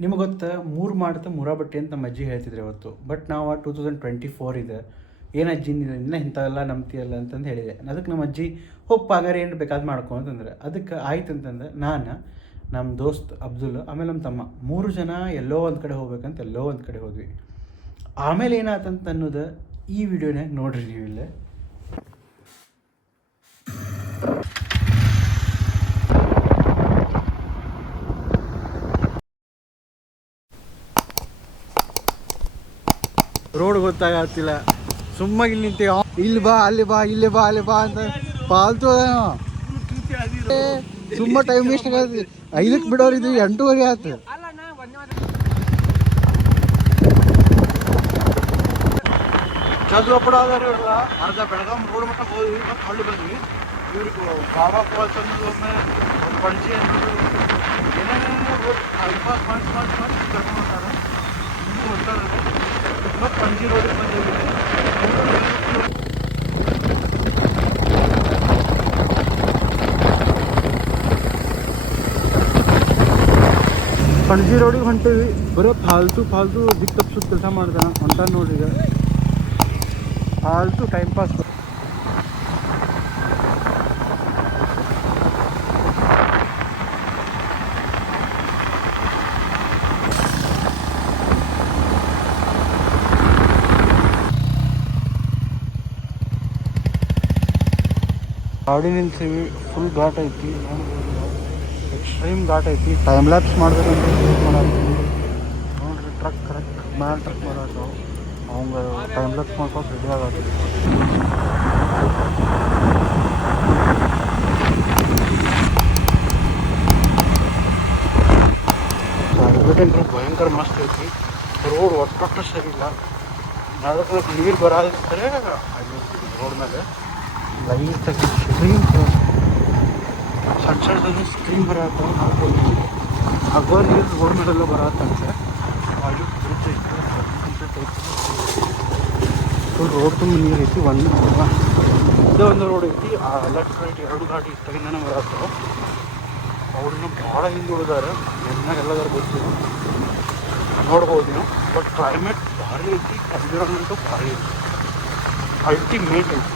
ನಿಮಗೆ ಗೊತ್ತಾ 3 ಮಾಡ್ತಾ ಮೂರ ಬಟ್ಟೆ ಅಂತ ನಮ್ಮ ಅಜ್ಜಿ ಹೇಳ್ತಿದ್ರು ಇವತ್ತು. ಬಟ್ ನಾವು 2024 ಇದೆ, ಏನು ಅಜ್ಜಿ ಇನ್ನೂ ಇಂಥವೆಲ್ಲ ನಂಬ್ತೀಯಲ್ಲ ಅಂತಂದು ಹೇಳಿದೆ. ಅದಕ್ಕೆ ನಮ್ಮ ಅಜ್ಜಿ ಹೋಗಿ ಪಾಗಾರ ಏನು ಬೇಕಾದ್ ಮಾಡ್ಕೊ ಅಂತಂದ್ರೆ, ಅದಕ್ಕೆ ಆಯ್ತು ಅಂತಂದ್ರೆ ನಾನು, ನಮ್ಮ ದೋಸ್ತ್ ಅಬ್ದುಲ್, ಆಮೇಲೆ ನಮ್ಮ ತಮ್ಮ 3 ಜನ ಎಲ್ಲೋ ಒಂದು ಕಡೆ ಹೋಗ್ಬೇಕಂತ ಎಲ್ಲೋ ಒಂದು ಕಡೆ ಹೋದ್ವಿ. ಆಮೇಲೆ ಏನಾಯ್ತಂತ ಅನ್ನೋದು ಈ ವಿಡಿಯೋನಾಗ ನೋಡ್ರಿ ನೀವು ಇಲ್ಲೇ. ರೋಡ್ ಗೊತ್ತಾಗತ್ತಿಲ್ಲ, ಸುಮ್ಮಾಗಿ ಇಲ್ಲಿ ನಿಂತೆ ಇಲ್ಲಿ ಬಾ ಅಲ್ಲಿ ಬಾ ಇಲ್ಲಿ ಬಾ ಅಲ್ಲಿ ಬಾ ಅಂತ ಪಾಲ್ತು ಅದೇನೋ. ಸುಮ್ಮ ಟೈಮ್ ವೇಸ್ಟ್ ಆಗತ್ತೆ. 5ಕ್ಕೆ ಬಿಡೋರಿದ್ವಿ 8:30 ಆಯ್ತು. ಚಂದ್ರಪುರದವ್ರು ಇರಲ್ಲ, ಅರ್ಧ ಬೆಳಗಾಂ ರೋಡ್ ಮಟ್ಟ ಹೋದ್ವಿ, ಮತ್ತೆ ಹಳ್ಳಿ ಬಂದ್ವಿ. ಇವ್ರಿಗೆ ಬಾಬಾ ಫಾಲ್ಸ್ ಅನ್ನೋದು ಒಮ್ಮೆ ಒಂದು ಪಂಚಿ ಅನ್ನೋದು ಏನೇನೇನೋ ರೋಡ್ ಬೈಪಾಸ್ ಮಾಡಿ ಕರ್ಕೊಂಡು ಹೋಗ್ತಾರೆ. ಇನ್ನೂ ಹೊಂಟಾದ್ರೆ ಮತ್ತು ಪಂಚಿ ರೋಡಿಗೆ ಬಂದಿದ್ದೀವಿ. ಪಣಜಿ ರೋಡಿಗೆ ಹೊಂಟೇವಿ. ಬರೋ ಫಾಲ್ತು ದಿಕ್ ತಪ್ಪಿಸೋದು ಕೆಲಸ ಮಾಡ್ದೆ ಹೊಂಟ ನೋಡ್ರಿ. ಈಗ ಫಾಲ್ತು ಟೈಮ್ ಪಾಸ್. ಗಾಡಿ ನಿಲ್ಸೀವಿ, ಫುಲ್ ಘಾಟ್ ಐತಿ, ಎಕ್ಸ್ಟ್ರೀಮ್ ಘಾಟ್ ಐತಿ. ಟೈಮ್ ಲ್ಯಾಪ್ಸ್ ಮಾಡ್ಬೇಕಂತ ಮಾಡತ್ತೀವಿ ನೋಡ್ರಿ. ಟ್ರಕ್ ಮ್ಯಾಲೆ ಟ್ರಕ್ ಮಾಡಾಕ ಅವಂಗ ಟೈಮ್ ಲ್ಯಾಪ್ಸ್ ಮಾಡ್ಕೊಂಡು ರೆಡಿ ಆಗತ್ತೀವಿ. ಅಡ್ವರ್ಟೈಸ್ ಭಯಂಕರ ಮಸ್ತ್ ಐತಿ. ರೋಡ್ ಒಟ್ಟೊಟ್ಟ ಸರಿ ಇಲ್ಲ. ಅದಕ್ಕೆ ನೀರು ಬರೋದ್ರೆ ರೋಡ್ ಮೇಲೆ ಲೈಟಾಗಿ ಸ್ಟ್ರೀಮ್ ಸಣ್ಣದಲ್ಲಿ ಸ್ಟ್ರೀಮ್ ಬರತ್ತೆ. ಆಗೋ ನೀರು ರೋಡ್ ಮೇಲೆಲ್ಲ ಬರತ್ತಂತೆ. ಅಲ್ಲಿ ಬ್ರಿಡ್ಜ್ ಐತಿ, ಕಂಪ್ಲೀಟ್ ಐತಿ. ಫುಲ್ ರೋಡ್ ತುಂಬ ನೀರು ಐತಿ. ಇದೇ ಒಂದು ರೋಡ್ ಐತಿ. ಆ ಲೆಫ್ಟ್ ರೈಟ್ 2 ಗಾಡಿ ಇತ್ತಾಗಿಂದನೇ ಬರತ್ತವೆ. ಅವ್ರನ್ನ ಭಾಳ ಹಿಂದೆ ಉಳಿದಾರೆ. ಎಲ್ಲದಾರು ಗೊತ್ತಿಲ್ಲ, ನೋಡ್ಬೋದು ನೀವು. ಬಟ್ ಕ್ಲೈಮೇಟ್ ಭಾರಿ ಐತಿ, ಎನ್ವಿರಾನ್ಮೆಂಟು ಭಾರಿ ಐತಿ, ಅಲ್ಟಿಮೇಟ್ ಐತಿ.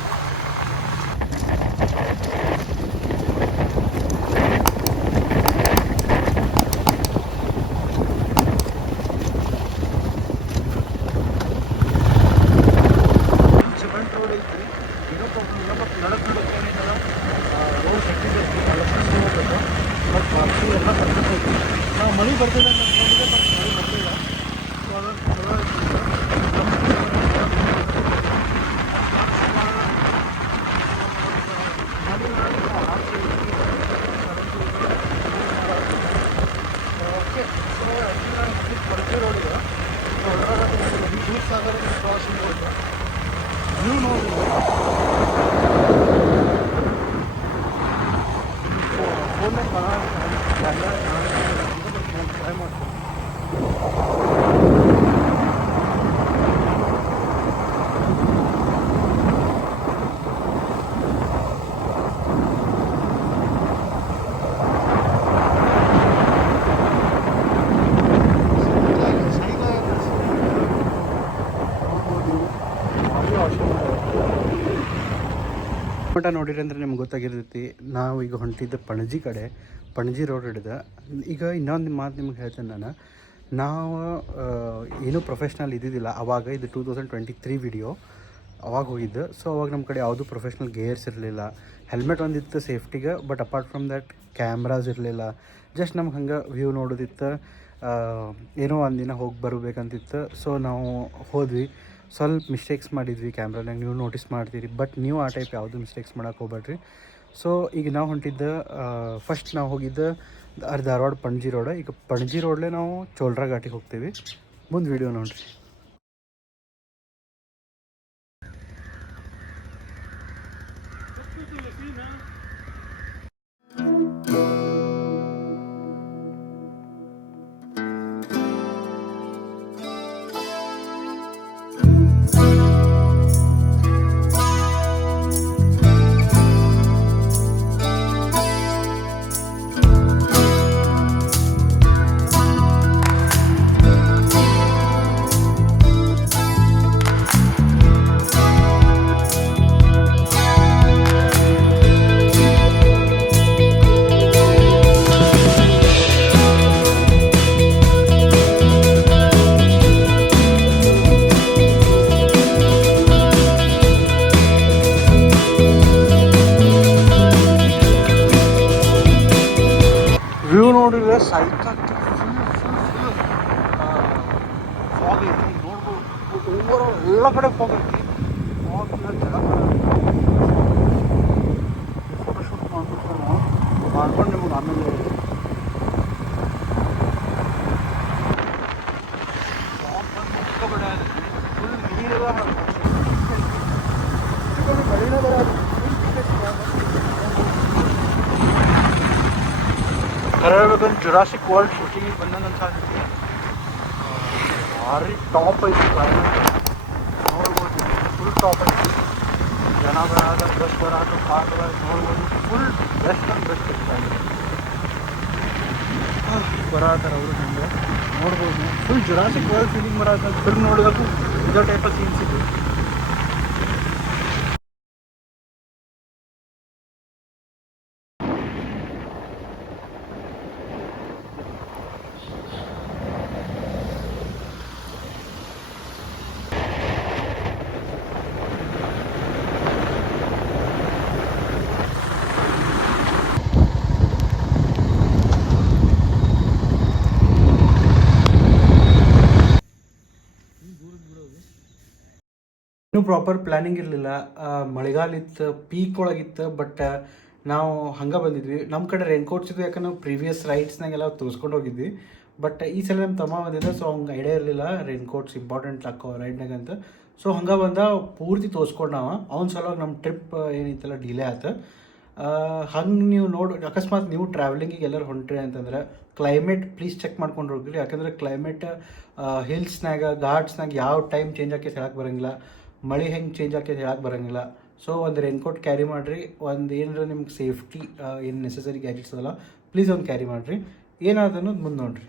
ಮಳೆ ಬರ್ತಿಲ್ಲ ಸಾಗರ ಕ್ರಾಸಿಂಗ್ ವ್ಯೂ ನೋಡಿ. ಫೋನ್ನಾಗ ಟ್ರೈ ಮಾಡ್ತೀನಿ. ಮಟ್ಟ ನೋಡಿರಿ ಅಂದರೆ ನಿಮ್ಗೆ ಗೊತ್ತಾಗಿರ್ತೈತಿ. ನಾವು ಈಗ ಹೊಂಟಿದ್ದ ಪಣಜಿ ಕಡೆ, ಪಣಜಿ ರೋಡ್ ಹಿಡಿದ. ಈಗ ಇನ್ನೊಂದು ಮಾತು ನಿಮ್ಗೆ ಹೇಳ್ತೇನೆ ನಾವು ಏನೂ ಪ್ರೊಫೆಷ್ನಲ್ ಇದ್ದಿದ್ದಿಲ್ಲ ಆವಾಗ. ಇದು 2023 ವಿಡಿಯೋ ಅವಾಗ ಹೋಗಿದ್ದು. ಸೊ ಅವಾಗ ನಮ್ಮ ಕಡೆ ಯಾವುದೂ ಪ್ರೊಫೆಷ್ನಲ್ ಗೇರ್ಸ್ ಇರಲಿಲ್ಲ. ಹೆಲ್ಮೆಟ್ ಒಂದಿತ್ತು ಸೇಫ್ಟಿಗೆ, but apart from that cameras ಇರಲಿಲ್ಲ. ಜಸ್ಟ್ ನಮ್ಗೆ ಹಂಗೆ ವ್ಯೂ ನೋಡೋದಿತ್ತು. ಏನೋ ಒಂದಿನ ಹೋಗಿ ಬರಬೇಕಂತಿತ್ತು. ಸೊ ನಾವು ಹೋದ್ವಿ. ಸ್ವಲ್ಪ ಮಿಸ್ಟೇಕ್ಸ್ ಮಾಡಿದ್ವಿ ಕ್ಯಾಮ್ರಾನಾಗ, ನೀವು ನೋಟಿಸ್ ಮಾಡ್ತೀರಿ. ಬಟ್ ನೀವು ಆ ಟೈಪ್ ಯಾವುದು ಮಿಸ್ಟೇಕ್ಸ್ ಮಾಡೋಕೆ ಹೋಗ್ಬೇಡ್ರಿ. ಸೊ ಈಗ ನಾವು ಹೊಂಟಿದ್ದ ಫಸ್ಟ್ ನಾವು ಹೋಗಿದ್ದು ಧಾರವಾಡ ಪಣಜಿ ರೋಡ್. ಈಗ ಪಣಜಿ ರೋಡ್ಲೇ ನಾವು ಚೋಲ್ರಾ ಘಾಟಿಗೆ ಹೋಗ್ತೀವಿ. ಮುಂದೆ ವೀಡಿಯೋ ನೋಡಿರಿ. ಫಾಗ್ ಐತಿ ನೋಡ್ಬೋದು. ಓವರಾಲ್ ಎಲ್ಲ ಕಡೆ ಫಾಗ್ ಐತಿ. ಫಾಗ್ ಜನ ಫೋಟೋಶೂಟ್ ಮಾಡ್ಬಿಟ್ಟು ನಾವು ಮಾಡ್ಕೊಂಡು ನಿಮ್ಗೆ ಆಮೇಲೆ ಫುಲ್ ನೀರೆಲ್ಲ ಮಳೆನೇ ಬರೋದು. ಕರೆಯಬೇಕಂದ್ರೆ ಜುರಾಸಿಕ್ ವರ್ಲ್ಡ್ ಶೂಟಿಂಗಿಗೆ ಬಂದಂಗೆ ಅನ್ಸಾಕೈತಿ. ಭಾರಿ ಟಾಪ್ ಐತಿ ನೋಡ್ಬೋದು. ಫುಲ್ ಟಾಪ್ ಐತಿ. ಜನ ಬರಾದ ಬಸ್ ಬರಾದ ಕಾರ್ ಬರೋದು ನೋಡ್ಬೋದು. ಫುಲ್ ಬೆಸ್ಟ್ ಅಂದ್ರೆ ಬೆಸ್ಟ್ ಐತಿ. ಬರತ್ತಾರ ಅವರು ನಮಗೆ ನೋಡ್ಬೋದು. ಫುಲ್ ಜುರಾಸಿಕ್ ವರ್ಲ್ಡ್ ಫೀಲಿಂಗ್ ಬರತ್ತ. ಫಿಲ್ಮ್ ನೋಡೋದಕ್ಕೂ ಇದೇ ಟೈಪ್ ಆಫ್ ಸೀನ್ಸ್ ಇದೆ. ಇನ್ನೂ ಪ್ರಾಪರ್ ಪ್ಲ್ಯಾನಿಂಗ್ ಇರಲಿಲ್ಲ. ಮಳೆಗಾಲ ಇತ್ತು, ಪೀಕ್ ಒಳಗಿತ್ತು. ಬಟ್ ನಾವು ಹಂಗೆ ಬಂದಿದ್ವಿ. ನಮ್ಮ ಕಡೆ ರೈನ್ಕೋಟ್ಸ್ ಇದ್ವು, ಯಾಕಂದ್ರೆ ನಾವು ಪ್ರೀವಿಯಸ್ ರೈಡ್ಸ್ನಾಗೆಲ್ಲ ತೋರಿಸ್ಕೊಂಡು ಹೋಗಿದ್ವಿ. ಬಟ್ ಈ ಸಲ ನಮ್ಮ ತಮ್ಮ ಬಂದಿದ್ದ, ಸೊ ಹಂಗೆ ಐಡಿಯಾ ಇರಲಿಲ್ಲ ರೈನ್ಕೋಟ್ಸ್ ಇಂಪಾರ್ಟೆಂಟ್ ಹಾಕೋ ರೈಡ್ನಾಗ ಅಂತ. ಸೊ ಹಂಗೆ ಬಂದ ಪೂರ್ತಿ ತೋರಿಸ್ಕೊಂಡು ನಾವು ಅವ್ನ ಸಲುವಾಗಿ ನಮ್ಮ ಟ್ರಿಪ್ ಏನಿತ್ತಲ್ಲ ಡಿಲೇ ಆಯ್ತು. ಹಂಗೆ ನೀವು ಅಕಸ್ಮಾತ್ ನೀವು ಟ್ರಾವೆಲಿಂಗಿಗೆ ಎಲ್ಲರೂ ಹೊಂಟ್ರಿ ಅಂತಂದ್ರೆ ಕ್ಲೈಮೇಟ್ ಪ್ಲೀಸ್ ಚೆಕ್ ಮಾಡ್ಕೊಂಡು ಹೋಗ್ರಿ. ಯಾಕಂದರೆ ಕ್ಲೈಮೇಟ್ ಹಿಲ್ಸ್ನಾಗ ಘಾಟ್ಸ್ನಾಗ ಯಾವ ಟೈಮ್ ಚೇಂಜ್ ಆಕೈತೆ ಹೇಳಕ್ಕೆ ಬರೋಂಗಿಲ್ಲ. ಮಳೆ ಹೆಂಗೆ ಚೇಂಜ್ ಆಕೈತೆ ಹೇಳಕ್ಕೆ ಬರೋಂಗಿಲ್ಲ. ಸೊ ಒಂದು ರೈನ್ಕೋಟ್ ಕ್ಯಾರಿ ಮಾಡಿರಿ. ಒಂದು ಏನಾರ ನಿಮ್ಗೆ ಸೇಫ್ಟಿ ಏನು ನೆಸಸರಿ ಗ್ಯಾಜೆಟ್ಸ್ ಅದಲ್ಲ ಪ್ಲೀಸ್ ಒಂದು ಕ್ಯಾರಿ ಮಾಡಿರಿ. ಏನಾದ ಅನ್ನೋದು ಮುಂದೆ ನೋಡಿರಿ.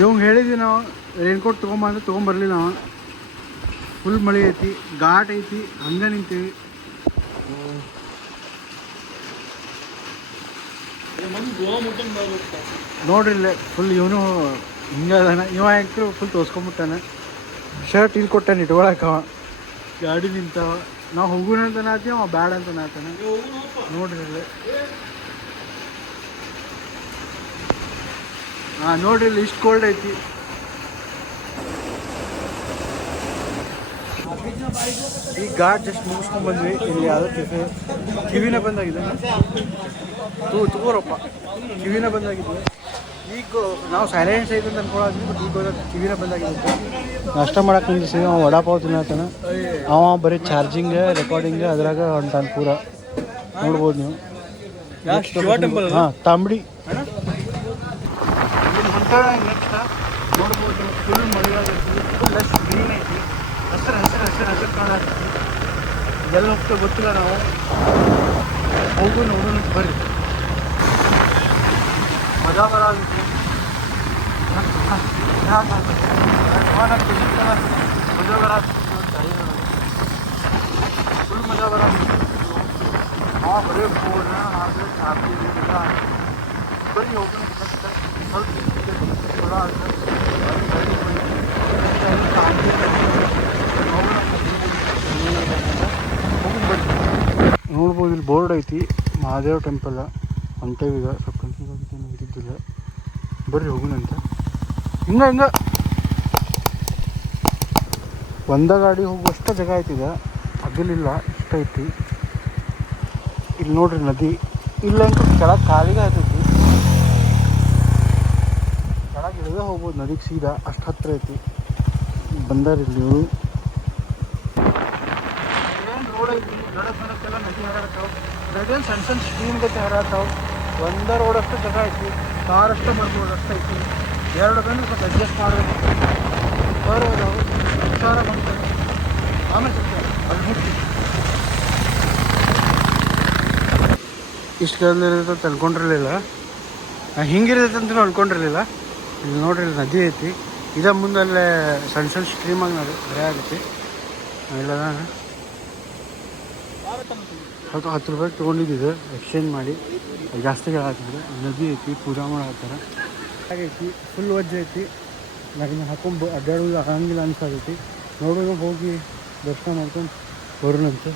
ಇವಂಗೆ ಹೇಳಿದ್ವಿ ನಾವು ರೈನ್ಕೋಟ್ ತೊಗೊಂಬಂದ್ರೆ ತೊಗೊಂಬರ್ಲಿಲ್ಲ. ನಾವು ಫುಲ್ ಮಳೆ ಐತಿ, ಘಾಟ್ ಐತಿ, ಹಂಗೆ ನಿಂತೀವಿ. ನೋಡ್ರಿ ಇಲ್ಲೇ ಫುಲ್ ಇವನು ಹಿಂಗೆ ಅದಾನ. ಇವ ಯಾಕೆ ಫುಲ್ ತೋರ್ಸ್ಕೊಂಬಿಟ್ಟಾನೆ. ಶರ್ಟ್ ಇಲ್ಲಿ ಕೊಟ್ಟಾನೆ ಇಟ್ಕೊಳಕ್ಕವ. ಗಾಡಿ ನಿಂತಾವ. ನಾವು ಹೋಗೋಣ ಅಂತ ನಾತೀವಿ, ಅವ ಬ್ಯಾಡ ಅಂತ ನಾತಾನೆ. ನೋಡ್ರಿ ಇಲ್ಲೇ ನೋಡ್ರಿ ಇಲ್ಲಿ ಇಷ್ಟು ಕೋಲ್ಡ್ ಐತಿ. ಈ ಘಾಟ್ ಜಸ್ಟ್ ಮುಗಿಸ್ಕೊಂಡು ಬಂದ್ವಿ. ಇಲ್ಲಿ ಯಾವುದೋ ಕೆಫೆ ಕಿವಿನ ಬಂದಾಗಿದೆ. ತಗೋರಪ್ಪ ಕಿವಿನ ಬಂದಾಗಿದೆ. ಈಗ ನಾವು ಸೈಲೆನ್ಸ್ ಐತೆ ಅಂತ ಅನ್ಕೊಳ್ಳೋದ್ವಿ. ಬಟ್ ಈಗ ಹೋದಾಗ ಕಿವಿನ ಬಂದಾಗಿದೆ. ನಾಷ್ಟ ಮಾಡಕ್ಕೆ ನಿಲ್ಲಿಸಿ ಅವ ವಡಾಪಾವ್ ತಿನ್ನತ್ತಾನ. ಅವ ಬರೀ ಚಾರ್ಜಿಂಗ್ ರೆಕಾರ್ಡಿಂಗ್ ಅದ್ರಾಗ ಹೊಂಟಾನ ಪೂರ. ನೋಡ್ಬೋದು ನೀವು. ಹಾಂ ತಾಂಬಡಿ ನೆಕ್ಸ್ಟ್ ನೋಡ್ಬೋದು. ಫುಲ್ ಮಳೆ ಆಗೈತಿ. ಫುಲ್ ಲೆಸ್ ಗ್ರೀನ್ ಐತಿ. ಹಸಿರು ಕಾಣಾಕೈತಿ. ಎಲ್ಲ ಹೋಗ್ತೇವೆ ಗೊತ್ತಿಲ್ಲ. ನಾವು ಹೋಗು ನೋಡೋಣ ಬರ್ರಿ. ಮಜಾ ಬರಾಗೈತಿ. ಮಜಾ ಬರಾಗೈತಿ. ಫುಲ್ ಮಜಾ ಬರಾಗೈತಿ. ಬರೀ ಫೋನ್ ಹಾಗೆ ಬರೀ ಹೋಗೋಣ. ನೋಡ್ಬೋದು ಇಲ್ಲಿ ಬೋರ್ಡ್ ಐತಿ. ಮಹಾದೇವ್ ಟೆಂಪಲ್ ಹೊಂಟೇವೀಗ. ಸ್ವಲ್ಪ ಕನ್ಫ್ಯೂಸ್ ಆಗುತ್ತೆ, ಇದ್ದಿದ್ದಿಲ್ಲ. ಬರ್ರಿ ಹೋಗುನಂತ. ಹಿಂಗೆ ಒಂದ ಗಾಡಿ ಹೋಗುವಷ್ಟು ಜಾಗ ಐತಿದೆ. ಅದಿಲ್ಲ ಇಷ್ಟ ಐತಿ. ಇಲ್ಲಿ ನೋಡ್ರಿ ನದಿ. ಇಲ್ಲಂತೂ ಕೆಳಗೆ ಕಾಲಿಗೆ ಆಗ್ತೈತಿ. ಕೆಳಗೆ ಇಳಿದೇ ಹೋಗ್ಬೋದು ನದಿಗೆ ಸೀದಾ. ಅಷ್ಟು ಹತ್ತಿರ ಐತಿ. ಬಂದಾರಿಲ್ಲಿ ಇವರು. ಏನು ರೋಡ್ ಐತಿ. ನಡಕ್ಕೆಲ್ಲ ನದಿ ಹರಿಯಾಡ್ತಾವೆ. ನದಿಯಲ್ಲಿ ಸಣ್ಣ ಸ್ಟ್ರೀಮ್ ಗತಿ ಹರಿಯಾಡ್ತಾವೆ. ಒಂದೇ ರೋಡಷ್ಟು ಜಾಗ ಐತಿ. ಕಾರಷ್ಟು ಬರ್ಬೋದು ಅಷ್ಟು ಐತಿ. ಎರಡು ಬಂದು ಸ್ವಲ್ಪ ಅಡ್ಜಸ್ಟ್ ಮಾಡಬೇಕು. ಬರೋದವು ವಿಚಾರ ಮಾಡ್ತಾರೆ. ಆಮೇಲೆ ಸಿಗ್ತಾರೆ ಅದು ಮುಟ್ಟಿ. ಇಷ್ಟು ಗಂದಿರುತ್ತೆ ಅಂತ ಅನ್ಕೊಂಡಿರಲಿಲ್ಲ. ಹಿಂಗಿರ್ತೈತೆ ಅಂತ ಅನ್ಕೊಂಡಿರಲಿಲ್ಲ. ಇಲ್ಲಿ ನೋಡ್ರಿ ಇಲ್ಲಿ ನದಿ ಐತಿ. ಇದ ಮುಂದಲ್ಲೇ ಸಣ್ಣ ಸ್ಟ್ರೀಮಾಗಿ ಹರಿಯಾಗೈತಿ. ಇಲ್ಲದ 10 ರೂಪಾಯಿಗೆ ತೊಗೊಂಡಿದ್ದು ಎಕ್ಸ್ಚೇಂಜ್ ಮಾಡಿ. ಜಾಸ್ತಿ ಹೇಳತ್ತಿದ್ರು. ನದಿ ಐತಿ, ಪೂಜಾ ಮಾಡತ್ತಾರ, ಹಾಗೈತಿ, ಫುಲ್ ವಜ್ಜೆ ಐತಿ. ಗಾಡಿನ ಹಾಕೊಂಡು ಅಡ್ಡಾಡೋದು ಆಗಂಗಿಲ್ಲ ಅನ್ಸಾಗೈತಿ. ನೋಡೋಣ, ಹೋಗಿ ದರ್ಶನ ಮಾಡ್ಕೊಂಡು ಬರೋಣಂತೆ.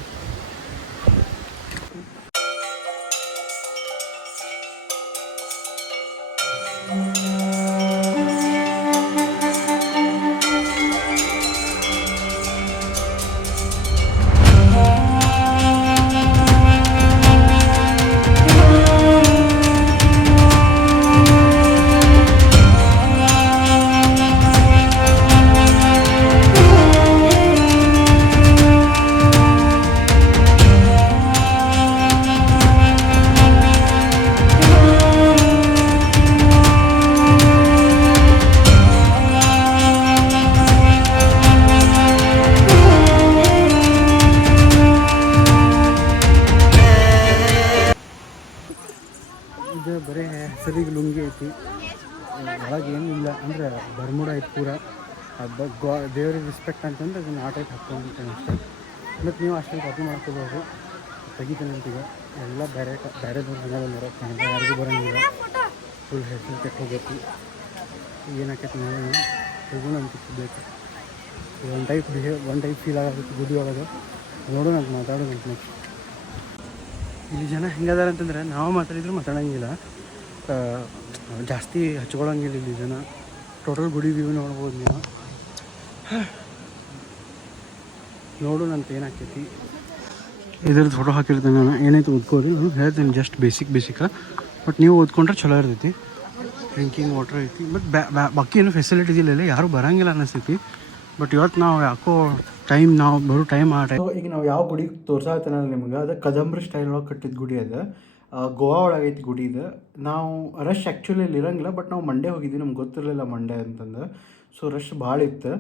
ಇದು ಬರೀ ಹೆಸರಿಗೆ ಲುಂಗಿ ಐತಿ, ಒಳಗೆ ಏನಿಲ್ಲ. ಅಂದರೆ ಬರ್ಮುಡ ಐತಿ ಪೂರ. ದೇವ್ರಿಗೆ ರೆಸ್ಪೆಕ್ಟ್ ಅಂತಂದ್ರೆ ಅದನ್ನು ಆ ಟೈಪ್ ಹಾಕ್ಕೊಂಡ್ಬಿಟ್ಟೆ ಅಷ್ಟೇ. ಮತ್ತು ನೀವು ಅಷ್ಟೇ ಕಾಪಿ ಮಾಡ್ಕೋಬೋದು. ತೆಗಿತಾನೆ ಅಂತೀಗ ಎಲ್ಲ ಬೇರೆ ಮನೆಯಲ್ಲಿ ಬರೋಕ್ಕೆ ಯಾರಿಗೂ ಬರೋಂಗಿಲ್ಲ. ಫುಲ್ ಹೆಸರು ಕೆಟ್ಟು ಹೋಗೈತಿ. ಏನಾಕೈತಿ ನೋಡಿ ಹೋಗೋಣ ಅಂತಿತ್ತು ಬೇಕು. ಒನ್ ಟೈಪ್ ಫೀಲ್ ಆಗುತ್ತೆ ಗುಡಿ ಒಳಗೆ. ನೋಡೋಣ ಅಂತ ಮಾತಾಡೋದಂತ. ನೆಕ್ಸ್ಟ್ ಇಲ್ಲಿ ಜನ ಹೆಂಗದಾರ ಅಂತಂದ್ರೆ ನಾವು ಮಾತಾಡಿದ್ರು ಮಾತಾಡೋಂಗಿಲ್ಲ, ಜಾಸ್ತಿ ಹಚ್ಕೊಳಂಗಿಲ್ಲ ಇಲ್ಲಿ ಜನ. ಟೋಟಲ್ ಗುಡಿ ವ್ಯೂ ನೋಡ್ಬೋದು ನೀವು. ನೋಡೋಣ ಅಂತ ಏನಾಕೈತಿ. ಇದ್ರದ್ದು ಫೋಟೋ ಹಾಕಿರ್ತೇನೆ ನಾನು. ಏನೈತೆ ಓದ್ಕೋರಿ, ಹೇಳ್ತೀನಿ ಜಸ್ಟ್ ಬೇಸಿಕ್. ಬಟ್ ನೀವು ಓದ್ಕೊಂಡ್ರೆ ಚಲೋ ಇರ್ತೈತಿ. ಡ್ರಿಂಕಿಂಗ್ ವಾಟರ್ ಐತಿ, ಬಟ್ ಬಾಕಿ ಏನು ಫೆಸಿಲಿಟೀಸ್ ಇಲ್ಲ, ಯಾರೂ ಬರೋಂಗಿಲ್ಲ ಅನ್ನಿಸ್ತೈತಿ. ಬಟ್ ಇವತ್ತು ನಾವು ಯಾಕೋ ನಾವು ಬರೋ ಟೈಮ್ ಆ ಟೈಮ್. ಈಗ ನಾವು ಯಾವ ಗುಡಿ ತೋರ್ಸಾತೇನಲ್ಲ ನಿಮ್ಗೆ, ಅದು ಕದಂಬರಿ ಸ್ಟೈಲ್ ಒಳಗೆ ಕಟ್ಟಿದ ಗುಡಿ ಅದು. ಗೋವಾ ಒಳಗೈತಿ ಗುಡಿ ಇದು. ನಾವು ರಶ್ ಆ್ಯಕ್ಚುಲಿ ಇಲ್ಲಿ ಇರೋಂಗಿಲ್ಲ, ಬಟ್ ನಾವು ಮಂಡೇ ಹೋಗಿದ್ವಿ, ನಮ್ಗೆ ಗೊತ್ತಿರಲಿಲ್ಲ ಮಂಡೇ ಅಂತಂದು. ಸೊ ರಶ್ ಭಾಳ ಇತ್ತು,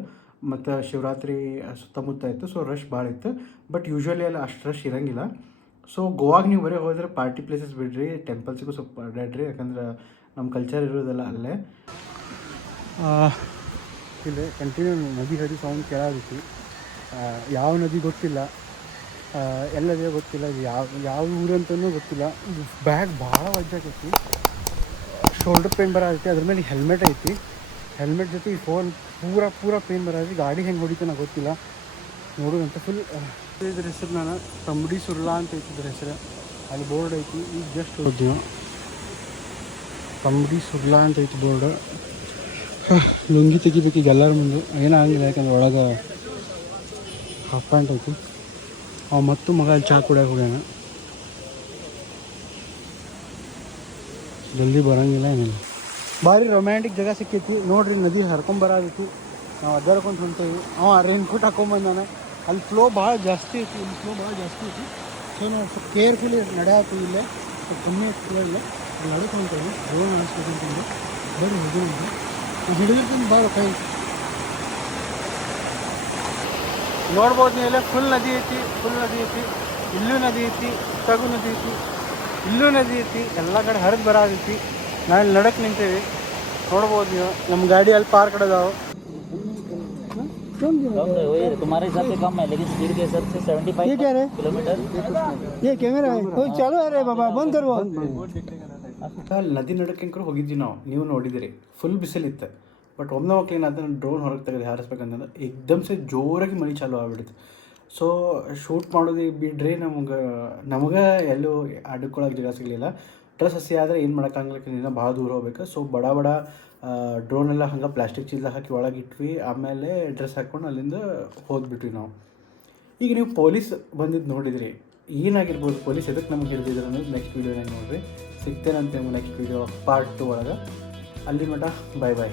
ಮತ್ತು ಶಿವರಾತ್ರಿ ಸುತ್ತಮುತ್ತ ಇತ್ತು. ಸೊ ರಶ್ ಭಾಳ ಇತ್ತು, ಬಟ್ ಯೂಶ್ವಲಿ ಅಲ್ಲಿ ಅಷ್ಟು ರಶ್ ಇರೋಂಗಿಲ್ಲ. ಸೊ ಗೋವಾಗ ನೀವು ಬರೀ ಹೋದರೆ ಪಾರ್ಟಿ ಪ್ಲೇಸಸ್ ಬಿಡ್ರಿ, ಟೆಂಪಲ್ಸಿಗೂ ಸ್ವಲ್ಪ ಅಡ್ಡಾಡ್ರಿ, ಯಾಕಂದ್ರೆ ನಮ್ಮ ಕಲ್ಚರ್ ಇರೋದಲ್ಲ ಅಲ್ಲೇ. ಇಲ್ಲೇ ಕಂಟಿನ್ಯೂ ನದಿ ಹಡಿ ಸೌಂಡ್ ಕೇಳಾದೈತಿ. ಯಾವ ನದಿ ಗೊತ್ತಿಲ್ಲ, ಎಲ್ಲದೇ ಗೊತ್ತಿಲ್ಲ, ಯಾವ ಊರಂತನೂ ಗೊತ್ತಿಲ್ಲ. ಬ್ಯಾಗ್ ಭಾಳ ವಜ್ಜಾಗೈತಿ, ಶೋಲ್ಡರ್ ಪೇನ್ ಬರತೈತಿ. ಅದ್ರ ಮೇಲೆ ಹೆಲ್ಮೆಟ್ ಐತಿ, ಹೆಲ್ಮೆಟ್ ಜೊತೆ ಈ ಫೋನ್ ಪೂರ ಪೇನ್ ಬರತೈತಿ. ಗಾಡಿ ಹೆಂಗೆ ಹೊಡಿತು ನನಗೆ ಗೊತ್ತಿಲ್ಲ. ನೋಡೋದಂತ ಫುಲ್. ಇದ್ರ ಹೆಸರು ನಾನು ತಂಬಡಿ ಸುರ್ಲಾ ಅಂತ ಐತಿ ಇದ್ರ ಹೆಸರು. ಅಲ್ಲಿ ಬೋರ್ಡ್ ಐತಿ, ಈಗ ಜಸ್ಟ್ ಹೋದ್ವಿ. ತಂಬಡಿ ಸುರ್ಲಾ ಅಂತ ಐತಿ ಬೋರ್ಡ್. ಲುಂಗಿ ತೆಗಿಬೇಕು ಈಗ ಎಲ್ಲರ ಮುಂದೆ, ಏನಾಗಿಲ್ಲ, ಯಾಕಂದ್ರೆ ಒಳಗೆ ಹಾಫ್ ಪ್ಯಾಂಟ್ ಐತಿ. ಅವ ಮತ್ತು ಮಗ ಅಲ್ಲಿ ಚಹಾ ಕುಡಿಯೋಕೆ ಹೋಗ್ಯಾನ. ಜಲ್ದಿ ಬರೋಂಗಿಲ್ಲ ಏನಿಲ್ಲ. ಭಾರಿ ರೊಮ್ಯಾಂಟಿಕ್ ಜಾಗ ಸಿಕ್ಕೈತಿ ನೋಡ್ರಿ. ನದಿ ಹರ್ಕೊಂಬರತೈತಿ, ನಾವು ಅಡ್ಡಾಡ್ಕೊಂಡು ಹೊಂಟೇವಿ. Rain coat ಹಾಕೊಂಬಂದಾನೆ. ಅಲ್ಲಿ ಫ್ಲೋ ಭಾಳ ಜಾಸ್ತಿ ಐತಿ, ಸೊ ನಾವು ಸ್ವಲ್ಪ ಕೇರ್ಫುಲಿ ನಡೆಯಾತೀವಿ. ಇಲ್ಲೇ ಸ್ವಲ್ಪ ಕಮ್ಮಿ ಫ್ಲೋ ಇಲ್ಲ, ಅಲ್ಲಿ ನಡ್ಕೊಂತೇವೆ. ಡ್ರೋನ್ ಅನಿಸ್ಬೇಕಂತಂದು ಬರ್ರಿ ಹೋಗಿ ಹಿಡಿದಿರ್ತೀನಿ ಭಾಳ ಕೈ. ನೋಡ್ಬೋದು ನೀವು, ಫುಲ್ ನದಿ ಐತಿ. ಇಲ್ಲೂ ನದಿ ಐತಿ, ಇತ್ತಾಗೂ ನದಿ ಐತಿ, ಇಲ್ಲೂ ನದಿ ಐತಿ. ಎಲ್ಲ ಕಡೆ ಹರಿದು ಬರತೈತಿ. ನಾವಿಲ್ಲಿ ನಡಕ್ಕೆ ನಿಂತೇವಿ, ನೋಡ್ಬೋದು ನೀವು. ನಮ್ಮ ಗಾಡಿ ಅಲ್ಲಿ ಪಾರ್ಕ್ ಅದಾವೆ. तुम्हारे हिसाब से कम है, लेकिन स्पीड के हिसाब से 75 किलोमीटर। ये कैमरा है, चालू है रे बाबा, बंद करो. ಅಲ್ಲಿ ನದಿ ನಡಕ್ಕೆ ಹೋಗಿದ್ವಿ ನಾವು, ನೀವು ನೋಡಿದಿರಿ. ಫುಲ್ ಬಿಸಿಲಿತ್ತು, ಬಟ್ ಒಮ್ಮೆ ಹೋಗ್ಲಿನ ಅದನ್ನು ಡ್ರೋನ್ ಹೊರಗೆ ತೆಗೆದು ಹಾರಿಸ್ಬೇಕಂತಂದ್ರೆ ಏಕ್ದಮ್ಸೆ ಜೋರಾಗಿ ಮಳೆ ಚಾಲು ಆಗ್ಬಿಡ್ತು. ಸೊ ಶೂಟ್ ಮಾಡೋದು ಬಿಡ್ರಿ, ನಮಗೆ ಎಲ್ಲೂ ಅಡ್ಕೊಳ್ಳೋಕೆ ಜಾಗ ಸಿಗಲಿಲ್ಲ. ಡ್ರೆಸ್ ಹಸಿ ಆದರೆ ಏನು ಮಾಡೋಕ್ಕಾಗಲಿಲ್ಲ, ಭಾಳ ದೂರ ಹೋಗ್ಬೇಕು. ಸೊ ಬಡ ಡ್ರೋನೆಲ್ಲ ಹಂಗೆ ಪ್ಲಾಸ್ಟಿಕ್ ಚೀಲ ಹಾಕಿ ಒಳಗೆ ಇಟ್ವಿ. ಆಮೇಲೆ ಡ್ರೆಸ್ ಹಾಕ್ಕೊಂಡು ಅಲ್ಲಿಂದ ಹೋದ್ಬಿಟ್ವಿ ನಾವು. ಈಗ ನೀವು ಪೊಲೀಸ್ ಬಂದಿದ್ದು ನೋಡಿದ್ರಿ, ಏನಾಗಿರ್ಬೋದು, ಪೊಲೀಸ್ ಎದಕ್ಕೆ ನಮ್ಗೆ ಹಿಡಿದಿದ್ರು ಅನ್ನೋದು ನೆಕ್ಸ್ಟ್ ವೀಡಿಯೋನಾಗ ನೋಡಿರಿ. ಸಿಗ್ತೇನಂತೆ ನೆಕ್ಸ್ಟ್ ವೀಡಿಯೋ ಪಾರ್ಟ್ 2 ಒಳಗೆ. ಅಲ್ಲಿ ಮಟ ಬಾಯ್.